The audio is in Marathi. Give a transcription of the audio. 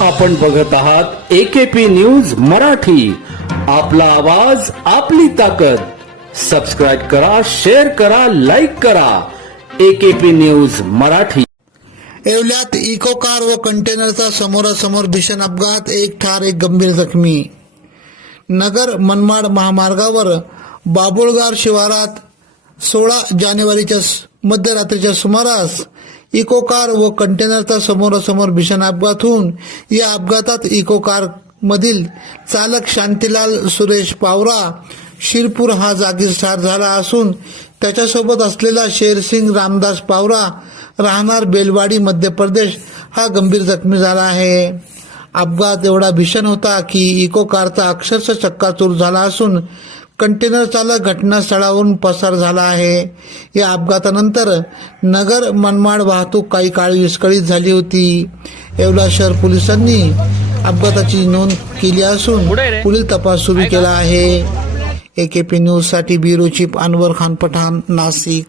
आपण बघत आहात एकेपी न्यूज मराठी. आपला आवाज आपली ताकद. सबस्क्राईब करा शेअर करा लाईक करा. AKP news Marathi. येवल्यात eco car व कंटेनरचा समोरासमोर भीषण अपघात एक ठार एक गंभीर जखमी. नगर मनमाड महामार्गावर बाबुळगार शिवारात सोळा जानेवारीच्या मध्यरात्रीच्या सुमारास इको कार व कंटेनरचा समोरासमोर भीषण अपघात होऊन या अपघातात इको कार मधील चालक शांतीलाल सुरेश पावरा शिरपूर हा जागीच ठार झाला असून त्याच्यासोबत असलेला शेरसिंग रामदास पावरा राहणार बेलवाडी मध्य प्रदेश हा गंभीर जखमी झाला आहे. अपघात एवढा भीषण होता की इको कारचा अक्षरशः चक्काचूर झाला असून कंटेनर चालक घटनास्थळावरून पसार झाला आहे. या अपघातानंतर नगर मनमाड वाहतूक काही काळ विस्कळीत झाली होती. येवला शहर पोलिसांनी अपघाताची नोंद केली असून पुढील तपास सुरू केला आहे. एकेपी न्यूजसाठी ब्युरो चीफ अनवर खान पठाण नाशिक.